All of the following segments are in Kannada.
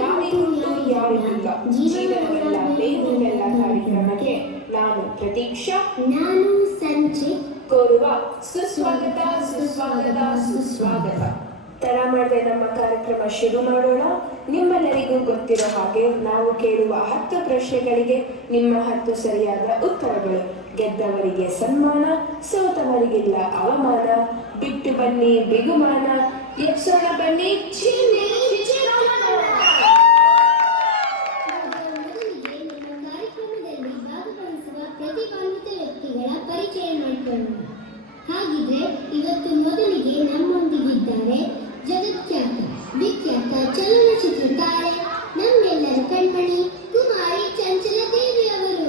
ಯಾರಿಗುಂಟು ಯಾರಿಗಿಲ್ಲ ಜೀವನವೆಲ್ಲ ಬೇವು ಬೆಲ್ಲ ಕಾರ್ಯಕ್ರಮಕ್ಕೆ ನಾನು ಪ್ರತೀಕ್ಷಾ, ನಾನು ಸಂಜೆ ಕೋರುವ ಸುಸ್ವಾಗತ ಸುಸ್ವಾಗತ ಸುಸ್ವಾಗತ. ತಡ ಮಾಡದೆ ನಮ್ಮ ಕಾರ್ಯಕ್ರಮ ಶುರು ಮಾಡೋಣ. ನಿಮ್ಮೆಲ್ಲರಿಗೂ ಗೊತ್ತಿರೋ ಹಾಗೆ ನಾವು ಕೇಳುವ 10 ಪ್ರಶ್ನೆಗಳಿಗೆ ನಿಮ್ಮ 10 ಸರಿಯಾದ ಉತ್ತರಗಳು. ಗೆದ್ದವರಿಗೆ ಸನ್ಮಾನ, ಸೋತವರಿಗಿಲ್ಲ ಅವಮಾನ. ಬಿಟ್ಟು ಬನ್ನಿ ಬಿಗುಮಾನ, ಎಪ್ಸೋಣ ಬನ್ನಿ ಚಿನ್ನಿ ಪ್ರತಿಭಾನ್ವಿತ ವ್ಯಕ್ತಿಗಳ ಪರಿಚಯ ಮಾಡಿಕೊಳ್ಳೋಣ. ಹಾಗಿದ್ರೆ ಇವತ್ತು ಮೊದಲಿಗೆ ನಮ್ಮೊಂದಿಗಿದ್ದಾರೆ ಜಗತ್ಖ್ಯಾತ ವಿಖ್ಯಾತ ಚಲನಚಿತ್ರ ತಾರೆ, ನಮ್ಮೆಲ್ಲರ ಕಣ್ಮಣಿ ಕುಮಾರಿ ಚಂಚಲ ದೇವಿ ಅವರು.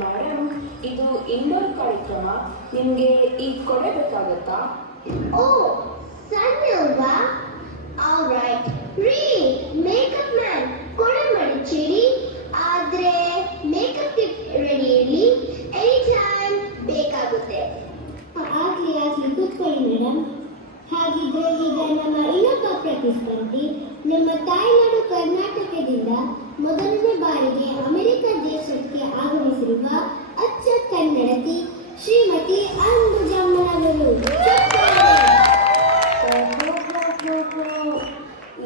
ಮೇಡಮ್, ಇದು ಇಂಡೋರ್ ಕಾರ್ಯಕ್ರಮ. ನಿಮಗೆ ಈಗ ಕೊಡೆ ಬೇಕಾಗತ್ತಾ? ಓ, ಸಣ್ಣ ಅಲ್ವಾ? ಆಲ್ ರೈಟ್ ರೀ, ಮೇಕಪ್ ಮ್ಯಾನ್ ಕೊಡೆ ಮಾಡಿದ್ದೀರಿ, ಆದ್ರೆ ಮೇಕಪ್ ಕಿಟ್ ರೆಡಿ ಇರಲಿ, ಎನಿ ಟೈಮ್ ಬೇಕಾಗುತ್ತೆ. ಆಗ್ಲಿ ಕೂತ್ಕೊಳ್ಳಿ ಮೇಡಮ್. ಹಾಗಿದ್ರೆ ಈಗ ನಮ್ಮ ಇನ್ನೊಬ್ಬ ಪ್ರತಿಸ್ಪರ್ಧಿ ನಮ್ಮ ತಾಯ್ನಾಡು ಕರ್ನಾಟಕದಿಂದ ಮೊದಲನೇ ಬಾರಿಗೆ ಅಮೆರಿಕ ದೇಶಕ್ಕೆ ಆಗಮಿಸಿರುವ ಅಚ್ಚ ಕನ್ನಡತಿ ಶ್ರೀಮತಿ ಅಂಬುಜಮ್ಮನವರು.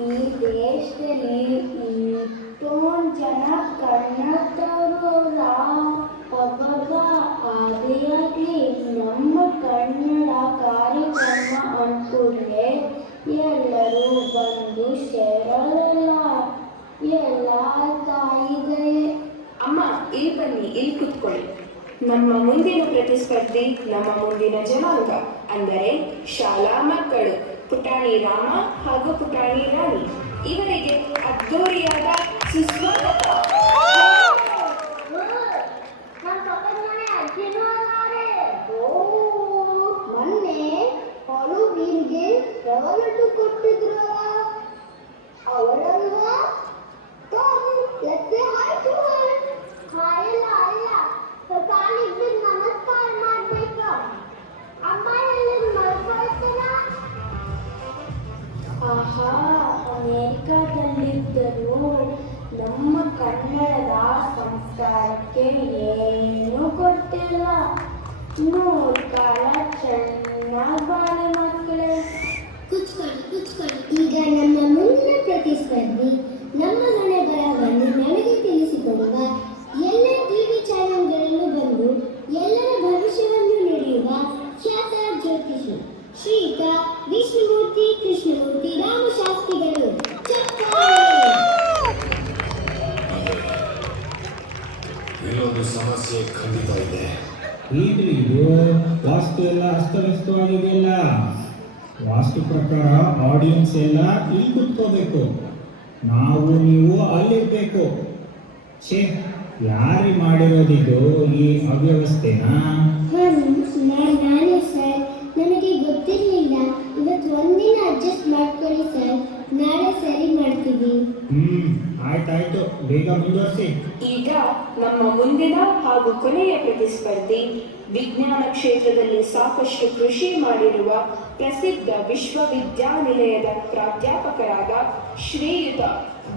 ಈ ದೇಶದಲ್ಲಿ ಇಷ್ಟೊಂದು ಜನ ಕನ್ನಡದವರ ಅವಾಗ ಆದಿಯಾಗಿ ನಮ್ಮ ಕನ್ನಡ ಕಾರ್ಯಕ್ರಮ ಅನ್ಕೊಂಡ್ರೆ ಎಲ್ಲರೂ ಬಂದು ಸೇರಲ್ಲ. ಎಲ್ಲ ತಾಯಿದೆ. ಅಮ್ಮ, ಇಲ್ಲಿ ಬನ್ನಿ, ಇಲ್ಲಿ ಕೂತ್ಕೊಳ್ಳಿ. ನಮ್ಮ ಮುಂದಿನ ಪ್ರತಿಸ್ಪರ್ಧಿ ನಮ್ಮ ಮುಂದಿನ ಜನಾಂಗ, ಅಂದರೆ ಶಾಲಾ ಮಕ್ಕಳು ಪುಟಾಣಿ ರಾಮ ಹಾಗೂ ಪುಟಾಣಿ ರಾಣಿ. ಇವರಿಗೆ ಅದ್ದೂರಿಯಾದ ಸುಸ್ವಾಗತ. ಮೊನ್ನೆ ಅವಳು ವೀರಿಗೆ ರವಲಟ್ಟು ಕೊಟ್ಟಿದ್ರಲ್ಲ, ಅವರಲ್ವಾ? ಕಾಲಿಗೆ ನಮಸ್ಕಾರ ಮಾಡ್ಬೇಕು. ಅಮ್ಮ ಆಹಾ, ಅಮೇರಿಕಾದಲ್ಲಿದ್ದರೂ ನಮ್ಮ ಕನ್ನಡದ ಸಂಸ್ಕಾರಕ್ಕೆ ಏನೂ ಕೊಟ್ಟಿಲ್ಲ. 100 ಕಾಲ ಚೆನ್ನಾಗಿ ಬಾಳೆ ಮಕ್ಕಳೇ. ಕೂತ್ಕೊಳ್ಳಿ. ಈಗ ನಮ್ಮ ಮುಂದಿನ ಪ್ರತಿಸ್ಪರ್ಧಿ ನಮ್ಮ ಹಣೆ ಬರಹವನ್ನು ನನಗೆ ತಿಳಿಸಿಕೊಡುವ, ಎಲ್ಲ ಟಿವಿ ಚಾನೆಲ್ಗಳಲ್ಲೂ ಬಂದು ಎಲ್ಲರ ಭವಿಷ್ಯವನ್ನು ನುಡಿಯುವ ಖ್ಯಾತ ಜ್ಯೋತಿಷಿ ಶ್ರೀಯುತ ವಿಷ್ಣುಮೂರ್ತಿ ಕೃಷ್ಣಮೂರ್ತಿ ರಾಮಶಾಸ್ತ್ರಿಗಳು. ಇಲ್ಲೊಂದು ಸಮಸ್ಯೆ ಖಂಡಿತ ಇದೆ. ಇದು ವಾಸ್ತು ಎಲ್ಲ ಅಸ್ತವ್ಯಸ್ತವಾಗಿದೆಯಲ್ಲ. ವಾಸ್ತು ಪ್ರಕಾರ ಆಡಿಯನ್ಸ್ ಎಲ್ಲ ಇಲ್ಲಿ ಕೂತ್ಕೋಬೇಕು, ನಾವು ನೀವು ಅಲ್ಲಿರ್ಬೇಕು. ಛೇ, ಯಾರೇ ಮಾಡಿರೋದಿದ್ದು ಈ ಅವ್ಯವಸ್ಥೆನಾ? ನಾನೇ ಸರ್, ನನಗೆ ಗೊತ್ತಿರಲಿಲ್ಲ. ಇವತ್ತು ಒಂದಿನ ಅಡ್ಜಸ್ಟ್ ಮಾಡ್ಕೊಳ್ಳಿ ಸರ್, ನಾಳೆ ಸರಿ ಮಾಡ್ತೀವಿ. ಆಯ್ತಾಯ್ತು, ಬೇಗ ಮುಂದುವರಿಸಿ. ಈಗ ನಮ್ಮ ಮುಂದಿನ ಹಾಗೂ ಕೊನೆಯ ಪ್ರತಿಸ್ಪರ್ಧಿ ವಿಜ್ಞಾನ ಕ್ಷೇತ್ರದಲ್ಲಿ ಸಾಕಷ್ಟು ಕೃಷಿ ಮಾಡಿರುವ ಪ್ರಸಿದ್ಧ ವಿಶ್ವವಿದ್ಯಾನಿಲಯದ ಪ್ರಾಧ್ಯಾಪಕರಾದ ಶ್ರೀಯುತ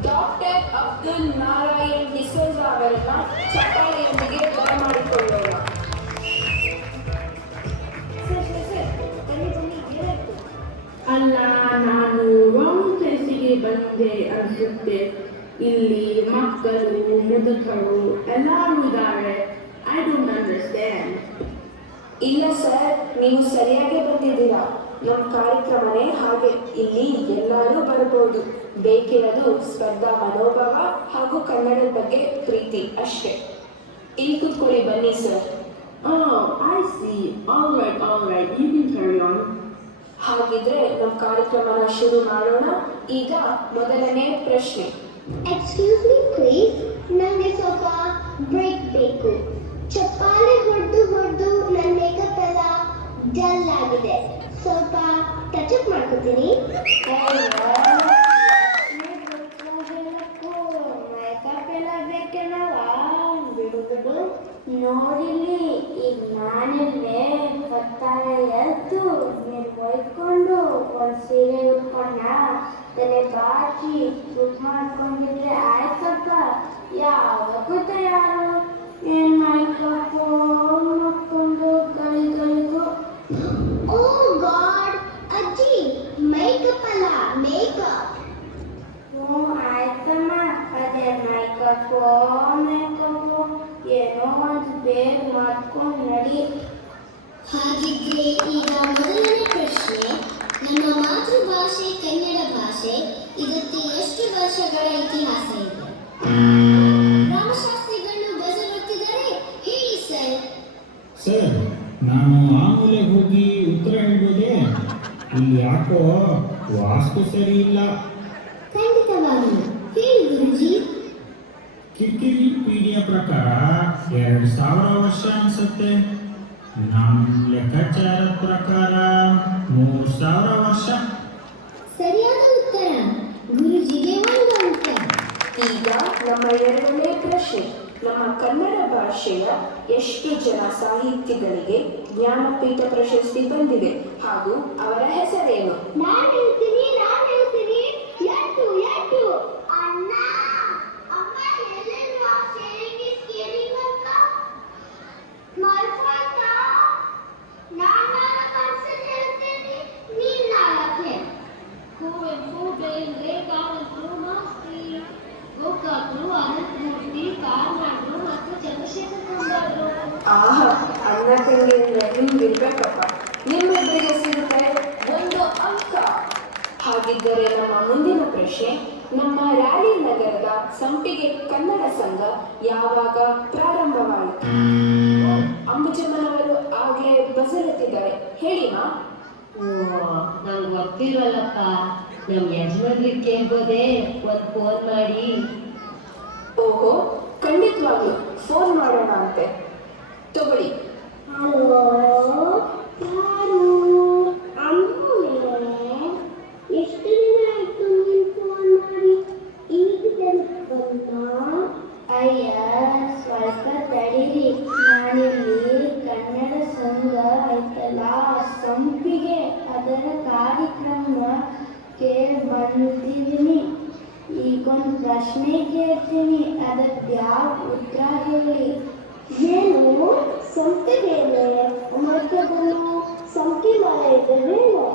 ಡಾಕ್ಟರ್ ಅಬ್ದುಲ್ ನಾರಾಯಣ್ ಡಿಸೋಜ ಅವರನ್ನ ಚಪ್ಪಾಳೆಯೊಂದಿಗೆ ಬರಮಾಡಿಕೊಳ್ಳೋಣ. ಅಲ್ಲ, ನಾನು ರಾಂಗ್ ಪ್ಲೇಸಿಗೆ ಬಂದೆ ಅನ್ಸುತ್ತೆ. ಇಲ್ಲಿ ಮಕ್ಕಳು ಮುದುಕರು ಎಲ್ಲರೂ ಇದ್ದಾರೆ. I don't understand. ಇಲ್ಲ ಸರ್, ನೀವು ಸರಿಯಾಗಿ ಬಂದಿದ್ದೀರಾ. ನಮ್ಮ ಕಾರ್ಯಕ್ರಮನೇ ಹಾಗೆ, ಇಲ್ಲಿ ಎಲ್ಲರೂ ಬರ್ಬೋದು. ಬೇಕಿರೋದು ಸ್ಪರ್ಧಾ ಮನೋಭಾವ ಹಾಗೂ ಕನ್ನಡದ ಬಗ್ಗೆ ಪ್ರೀತಿ ಅಷ್ಟೇ. ಇಲ್ಲಿ ಕೂತ್ಕೊಳ್ಳಿ ಬನ್ನಿ sir. I see. All right. You can carry on. ಹಾಗಿದ್ರೆ ನಮ್ಮ ಕಾರ್ಯಕ್ರಮನ ಶುರು ಮಾಡೋಣ. ಈಗ ಮೊದಲನೇ ಪ್ರಶ್ನೆ. ಎಕ್ಸ್ಕ್ಯೂಸ್ ಮೀ ಪ್ಲೀಸ್, ನನಗೆ ಸ್ವಲ್ಪ ಬ್ರೇಕ್ ಬೇಕು. ಚಪ್ಪಾಳೆ ಹೊಡೆದು ನನ್ನ ಮೇಕಪ್ ಎಲ್ಲ ಡಲ್ ಆಗಿದೆ. ಸ್ವಲ್ಪ ಟಚ್ ಅಪ್ ಮಾಡ್ಕೊತೀನಿ. ಮೇಕಪ್ ಎಲ್ಲ ಬೇಕೇನವ? ನೋಡಿಲಿ ಈಗ ನಾನಿಲ್ಲೇ ಕತ್ತಾಳೆ ಎದ್ದು ನೀನು ಒಯ್ಕೊಂಡು ಒಂದು ಸೀರೆ ಉಟ್ಕೊಂಡ ತಲೆ ಬಾಚಿ ಸುತ್ತ ಮಾಡ್ಕೊಂಡಿದ್ರೆ ಆಯ್ತಪ್ಪ ಯಾವಾಗೂ ತಯಾರು ಏನ್ ಮಾಡ್ಬೇಕು ಮಕ್ಕೊಂಡು ಗಳಿಗಳಿಗೂ ಓ ಗಾಡ್ ಅಜ್ಜಿ ಮೇಕಪ್ ಅಲ್ಲ ಮೇಕಪ್ ಹ್ಞೂ ಆಯ್ತಮ್ಮ ಅದೇ ಮೇಕಪ್ ಏನೋ ಒಂದು ಬೇಗ ಮಾಡ್ಕೊಂಡು ನಡಿ. ಹಾಗಿದ್ರೆ ಈಗ ಮೊದಲನೇ ಪ್ರಶ್ನೆ, ನಮ್ಮ ಮಾತೃಭಾಷೆ ಕನ್ನಡ ಭಾಷೆ ಇದಕ್ಕೆ ಎಷ್ಟು ವರ್ಷಗಳ ಇತಿಹಾಸ ಇದೆ? ರಾಮಶಾಸ್ತ್ರಿಗಳು ಬಜರ್ ಹೊತ್ತಿದ್ದಾರೆ, ಹೇಳಿ ಸರ್. ಸರ್, ನಾನು ಆ ಮೂಲೆಗೆ ಹೋಗಿ ಉತ್ತರ ಹೇಳ್ಬೋದೇ? ಇಲ್ಲಿ ಯಾಕೋ ವಾಸ್ತು ಸರಿ ಇಲ್ಲ. ಖಂಡಿತವಾಗಿಯೂ ಹೇಳಿ ಗುರುಜಿ. ಕಿರ್ಕಿರಿ ಪೀಡಿಯ ಪ್ರಕಾರ 2000 ವರ್ಷ ಅನ್ಸುತ್ತೆ. ನಮ್ಮ ಲೆಕ್ಕಾಚಾರದ ಪ್ರಕಾರ 3000 ವರ್ಷ. ಸರಿಯಾದ ಉತ್ತರ. ಗುರುಜಿಗೆ ಒಂದು ಅಂಕ. ಈಗ ನಮ್ಮ ಎರಡನೇ ಪ್ರಶ್ನೆ, ನಮ್ಮ ಕನ್ನಡ ಭಾಷೆಯ ಎಷ್ಟು ಜನ ಸಾಹಿತಿಗಳಿಗೆ ಜ್ಞಾನಪೀಠ ಪ್ರಶಸ್ತಿ ಬಂದಿದೆ ಹಾಗೂ ಅವರ ಹೆಸರೇನು? ನಾನು ಹೇಳ್ತೀನಿ ಎಷ್ಟು ಅಣ್ಣ ಅಮ್ಮ ಹೇಳಿಲ್ವಾ sharing is caring ಅಂತ ಮರ್ತ್ವಾಯ್ತ? ನಾನು ಕನ್ಸಲ್ ಹೇಳ್ತೀನಿ, ನೀನ್ ನಾಲ್ಕೆ. ಕುವೆಂಪು, ಬೇಂದ್ರೆ, ಕಾರಂತರು, ಮಾಸ್ತಿ, ಗೋಕಾಕರು, ಅನಂತಮೂರ್ತಿ, ಕಾರ್ನಾಡ್ರು ಮತ್ತು ಚಂದ್ರಶೇಖರ್ ಕಂಬಾರರು. ಆಹಾ, ಅಣ್ಣ ತಂಗಿಯಂದ್ರೆ ನಿಮ್ಗಿರ್ಬೇಕಪ್ಪ. ನಿಮ್ಮಿಬ್ಬರಿಗೆ ಸಿಗುತ್ತೆ ಒಂದು ಅಂಕ. ಹಾಗಿದ್ದರೆ ನಮ್ಮ ಮುಂದಿನ ಪ್ರಶ್ನೆ, ನಮ್ಮ ರ್ಯಾಲಿ ನಗರದ ಸಂಪಿಗೆ ಕನ್ನಡ ಸಂಘ ಯಾವಾಗ ಪ್ರಾರಂಭವಾಯಿತು? ಅಂಬುಜಮ್ಮನವರು ಆಗ್ಲೇ ಬಸರತ್ತಿದ್ದಾರೆ, ಹೇಳಿಮಾ? ನಂಗೆ ಗೊತ್ತಿಲ್ವಲ್ಲಪ್ಪ. ನಮ್ಮ ಯಜಮಾನ್ರಿಗೆ ಕೇಳ್ಬೋದೇ, ಒಂದು ಫೋನ್ ಮಾಡಿ. ಓಹೋ, ಖಂಡಿತವಾಗ್ಲು ಫೋನ್ ಮಾಡೋಣ ಅಂತೆ. ತಗೊಳ್ಳಿ. ಹಲೋ, ಯಾರು? ಅಮ್ಮನೇ, ಎಷ್ಟು ದಿನ ಆಯ್ತು ನೀನು ಫೋನ್ ಮಾಡಿ? ಈಗ ಬಂತ? ಅಯ್ಯ, ಸ್ವಲ್ಪ ತಡೀರಿ. ನಾನಿಲ್ಲಿ ಕನ್ನಡ ಸಂಘ ಐತಲ್ಲ, ಸಂಪಿಗೆ, ಅದರ ಕಾರ್ಯಕ್ರಮಕ್ಕೆ ಬಂದಿದ್ದೀನಿ. ಈಗೊಂದು ಪ್ರಶ್ನೆ ಕೇಳ್ತೀನಿ, ಅದಕ್ಕೆ ಯಾವ ಉತ್ತರ ಹೇಳಿ. ಏನು ಸಂಪಿಗೆನೆ ಮರಕದನು ಸಂಪಿ ಮರ ಇದ್ದರೇನು?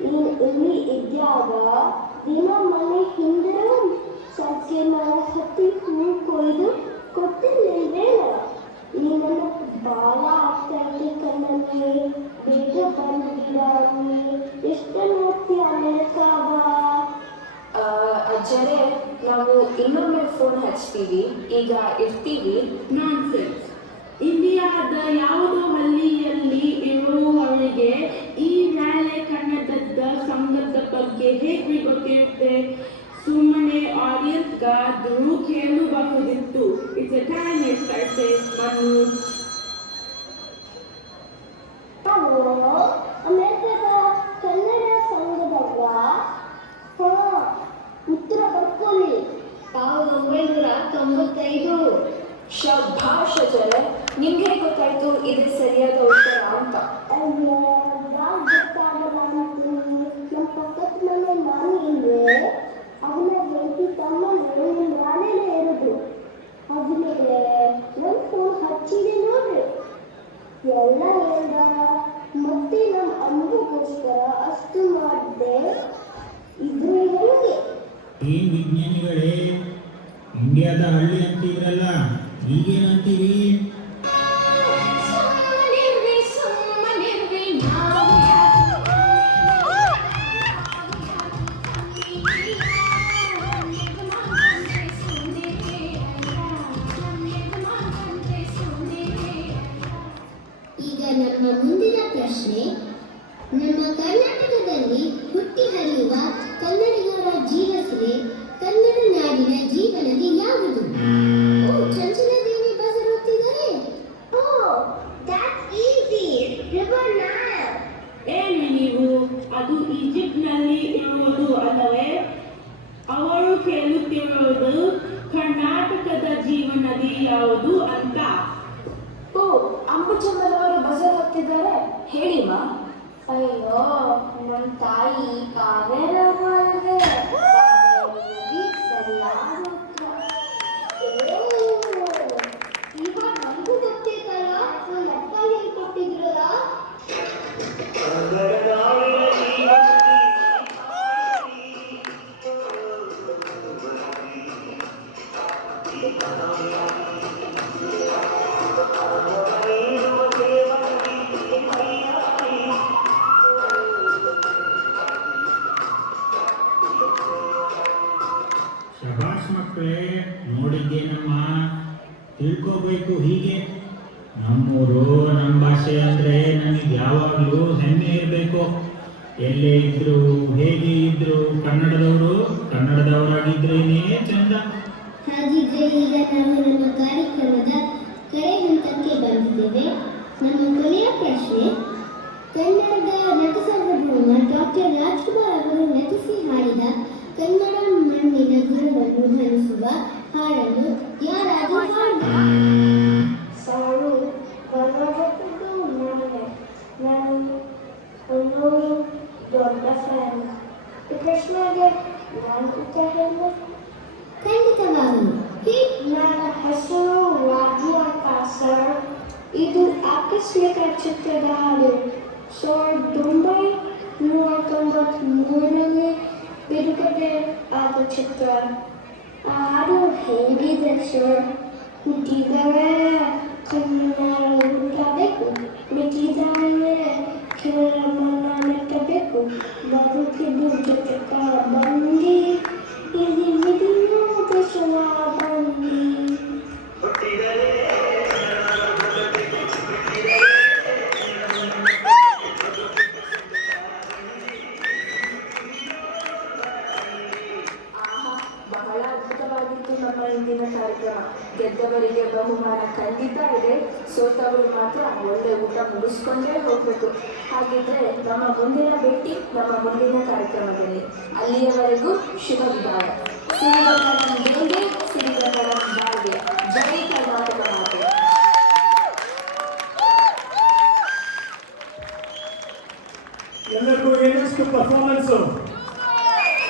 ನೀನು ಇಲ್ಲಿ ಇದ್ದಾಗ ದಿನ ಮನೆ ಹಿಂದೆ ಸಂಪಿ ಮರ ಹತ್ತಿ ಹೂ ಕೊಯ್ದು ಕೊಟ್ಟಿಲ್ಲೇನು? ನೀನನ್ನ ಬಾಳ ಆಗ್ತಾ ಇರ್ತಿ ಕಣ್ಣಲ್ಲಿ, ಬೇಗ ಬಂದ್ಬಿಡಾನಿ. ಎಷ್ಟು ನೋಡ್ತೀಯ ಅಮೆರಿಕಾಗ? ಅಜ್ಜರೇ, ನಾವು ಇನ್ನೊಮ್ಮೆ ಫೋನ್ ಹಚ್ತೀವಿ, ಈಗ ಇರ್ತೀವಿ. ನಾನ್ಸೆನ್ಸ್. ಇಂಡಿಯಾದ ಯಾವುದೋ ಹಳ್ಳಿಯಲ್ಲಿ ಇರುವವರಿಗೆ ಈ ರ್ಯಾಲಿ ಕನ್ನಡದ ಸಂಘದ ಬಗ್ಗೆ ಹೇಗೆ ಗೊತ್ತಿರುತ್ತೆ? ಸುಮ್ಮನೆ ಆಡಿಯನ್ಸ್ಗಾದ್ರೂ ಕೇಳಬಹುದಿತ್ತು. ಇಟ್ಸ್ ಎ ಟೈಮ್ ವೇಸ್ಟ್ ಅಷ್ಟೇ. ಹಲೋ, ಅಮೆರಿಕದ ಕನ್ನಡ ಸಂಘದಲ್ಲ? ಹಾ, ಉತ್ತರ ಬರ್ಕೊಳ್ಳಿ. 1995. ಶಭಾಷ್ ಅಜ್ಜರೇ, ನಿಮ್ಗೆ ಗೊತ್ತಾಯ್ತು ಇದು ಸರಿಯಾದ ಉತ್ತರ ಅಂತ? ಅಯ್ಯೋ, ಯಾಕೆ ಗೊತ್ತಾಗಲ್ಲ ಅಂತೀನಿ? ನಮ್ಮ ಪಕ್ಕದ ಮನೆ ನಾನು ಇಲ್ವೇ? ಅವನ ಹೆಂಡತಿ ತಮ್ಮನೇ ನಾನೇನೆ ಇರೋದು. ಆದ್ಮೇಲೆ ನನ್ನ ಫೋನ್ ಹಚ್ಚಿದೆ ನೋಡ್ರಿ, ಎಲ್ಲ ಹೇಳ್ದ. ಮತ್ತೆ ನಮ್ಮ ಅಮ್ಮಗೋಸ್ಕರ ಅಷ್ಟು ಮಾಡಿದೆ. ಇದು ಹೆಂಗೆ? ಏನ್ ವಿಜ್ಞಾನಿಗಳೇ, ಇಂಡಿಯಾದ ಹಳ್ಳಿ ಅಂತಿದ್ರಲ್ಲ, ಈಗೇನಂತೀವಿ? ಈಗ ನಮ್ಮ ಮುಂದಿನ ಪ್ರಶ್ನೆ, ನಮ್ಮ ಕರ್ನಾಟಕದಲ್ಲಿ ಹುಟ್ಟಿ ಹರಿಯುವ ಕನ್ನಡಿಗರ ಜೀವಸೆ ಕನ್ನಡ ನಾಡಿನ ಜೀವನದಿ ಯಾವುದು? ಓ, ಚಂಚಲದೇವಿ ಬಸರ್ ಹೊತ್ತಿದ್ದಾರೆ. Oh, that's easy. River Nile. ಏನು ನೀವು? ಅದು ಈಜಿಪ್ಟ್ನಲ್ಲಿ ಇರುವುದು ಅಲ್ಲವೇ? ಅವರು ಕೇಳುತ್ತಿರುವುದು ಕರ್ನಾಟಕದ ಜೀವನದಿ ಯಾವುದು ಅಂತ. ಅಂಬುಚಮ್ಮನವರು ಬಜಾರ್ ಹೋಗ್ತಿದ್ದಾರೆ, ಹೇಳಿಮ್ಮ. ಅಯ್ಯೋ, ನಮ್ಮ ತಾಯಿ ಕಾವೇರಮ್ಮ ಅಲ್ವೇ? ಸರಿಯಾದ ಉತ್ತರ. ಇವಾಗ ನಮಗೂ ಗೊತ್ತಿತ್ತಲ್ಲ, ನಮ್ಮ ಅಪ್ಪ ಹೇಳ್ಕೊಟ್ಟಿದ್ರಲ್ಲ. ಶಬಾಷ್ ಮಕ್ಕಳೇ, ನೋಡಿದ್ದೇನಮ್ಮ, ತಿಳ್ಕೋಬೇಕು ಹೀಗೆ. ನಮ್ಮೂರು, ನಮ್ಮ ಭಾಷೆ ಅಂದರೆ ನಮಗೆ ಯಾವಾಗಲೂ ಹೆಮ್ಮೆ ಇರಬೇಕು. ಎಲ್ಲೇ ಇದ್ರು, ಹೇಗೆ ಇದ್ರು, ಕನ್ನಡದವರಾಗಿದ್ರೇನೇ ಚಂದ. ಹಾಗಿದ್ರೆ ಈಗ ನಾವು ನಮ್ಮ ಕಾರ್ಯಕ್ರಮದ ಕಡೆ ಹಂತಕ್ಕೆ ಬಂದಿದ್ದೇವೆ. ನಮ್ಮ ಕೊನೆಯ ಪ್ರಶ್ನೆ, ಕನ್ನಡದ ನಟ ಸಾರ್ವಭೌಮ ಡಾಕ್ಟರ್ ರಾಜ್ಕುಮಾರ್ ಅವರು ನಟಿಸಿ ಹಾಡಿದ ಕನ್ನಡ ಮಣ್ಣಿನ ಗುಣವನ್ನು ಧ್ವನಿಸುವ ಹಾಡನ್ನು ಯಾರಾದರೂ ಹಾಡಬಹುದು? ಸಾರು ಬರಬಹುದು. ನಾನು ಒಂದು ದೊಡ್ಡ ಫ್ಯಾನ್. ಈ ಪ್ರಶ್ನೆಗೆ ನಾನು ಉತ್ತರ ಹೇಳಬೇಕು. ಖಂಡಿತವಾಗಲು. ನನ್ನ ಹೆಸರು ರಾಜು ಅಂತ ಸರ್. ಇದು ಆಕಸ್ಮಿಕ ಚಿತ್ರದ ಹಾಡು. 1993ರಲ್ಲಿ ಬಿಡುಗಡೆ ಆದ ಚಿತ್ರ. ಆ ಹಾಡು ಹೇಗಿದೆ ಸರ್? ಹುಟ್ಟಿದರೆ ಕನ್ನಡ ಹುಟ್ಟಬೇಕು, ಮೆಟ್ಟಿದರೆ ಕೇರಳವನ್ನು ಮೆಟ್ಟಬೇಕು, ಬದುಕಿದ್ದು ಜೊತೆಗ ಬಂದಿ ಇಲ್ಲಿ ವಿಧಿಯು ದೇಶವ ಬಂದಿ. ಬಹಳ ಅದ್ಭುತವಾಗಿತ್ತು ನಮ್ಮ ಇಂದಿನ ಕಾರ್ಯಕ್ರಮ. ಗೆದ್ದವರಿಗೆ ಬಹುಮಾನ ಖಂಡಿತ ಇದೆ, ಸೋತವರು ಮಾತ್ರ ಒಳ್ಳೆ ಊಟ ಮುಗಿಸ್ಕೊಂಡೇ ಹೋಗ್ಬೇಕು. ಹಾಗಿದ್ರೆ ನಮ್ಮ ಮುಂದಿನ ಭೇಟಿ ನಮ್ಮ ಮುಂದಿನ ಕಾರ್ಯಕ್ರಮದಲ್ಲಿ. ಅಲ್ಲಿಯವರೆಗೂ ಶುಭ ವಿದಾಯ.